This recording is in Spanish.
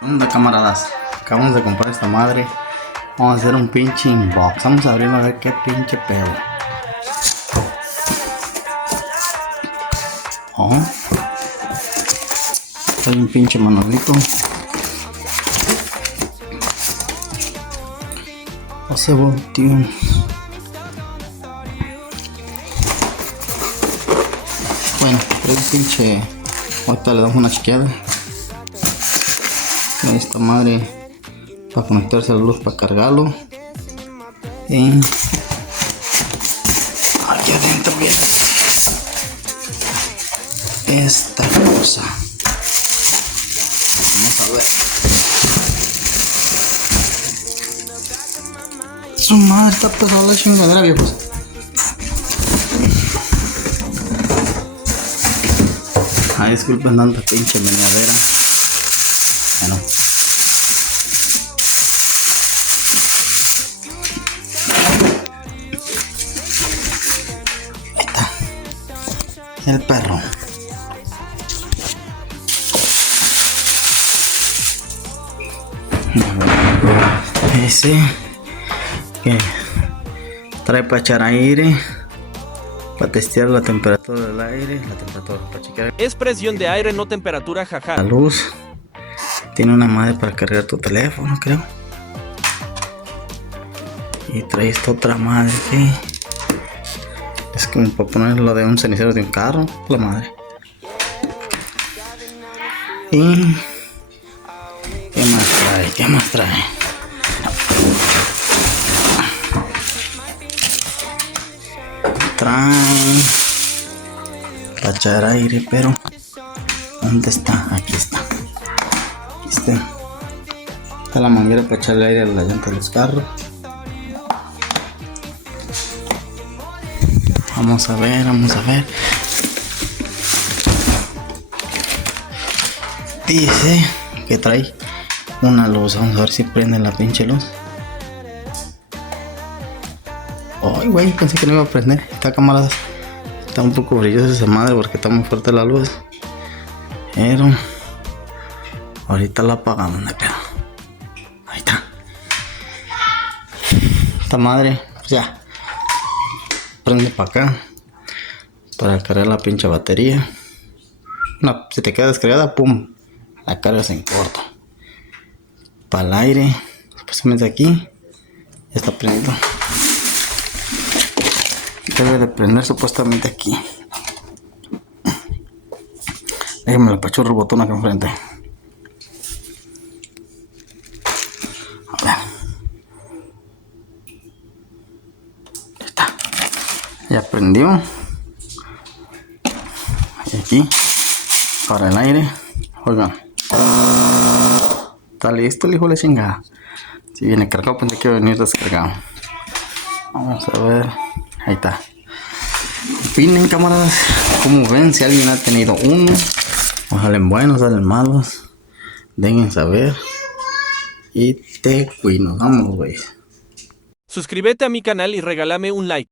Onda, camaradas, acabamos de comprar esta madre. Vamos a hacer un pinche inbox. Vamos a abrirlo a ver qué pinche pedo. Oh, hay un pinche manualito. Hace tío. Bueno, es un pinche. Ahorita le damos una chequeada. Esta madre para conectarse a la luz, para cargarlo. Y aquí adentro viene esta cosa. Vamos a ver. Su madre, está pesada la chingadera, viejos. Ay, disculpen tanta pinche meneadera. Bueno. Ahí está. El perro. Ese que trae para echar aire, para testear la temperatura del aire, la temperatura para chequear. Es presión de aire, no temperatura, jaja. La luz. Tiene una madre para cargar tu teléfono, creo. Y trae esta otra madre aquí. Es como para ponerlo de un cenicero de un carro. La madre. Y ¿qué más trae? ¿Qué más trae? Trae para echar aire, pero ¿dónde está? Aquí está. Está la manguera para echarle aire a la llanta de los carros. Vamos a ver, Dice que trae una luz. Vamos a ver si prende la pinche luz. Ay, güey, pensé que no iba a prender. Está, camaradas, está un poco brillosa esa madre porque está muy fuerte la luz. Pero ahorita la apagamos, no hay pedo. Ahí está. Esta madre, pues ya. Prende para acá. Para cargar la pinche batería. No, si te queda descargada, pum. La cargas en corto. Para el aire. Supuestamente aquí. Ya está prendido. Debe de prender supuestamente aquí. Déjame la pachurro el botón acá enfrente. A ver. Ya está. Ya prendió. Y aquí. Para el aire. Oigan. Está listo el hijo de la chingada. Si viene cargado, pensé que iba a venir descargado. Vamos a ver. Ahí está. Opinen, camaradas. Como ven, si alguien ha tenido uno. O salen buenos, salen malos. Dejen saber. Y te cuino. Vamos, güey. Suscríbete a mi canal y regálame un like.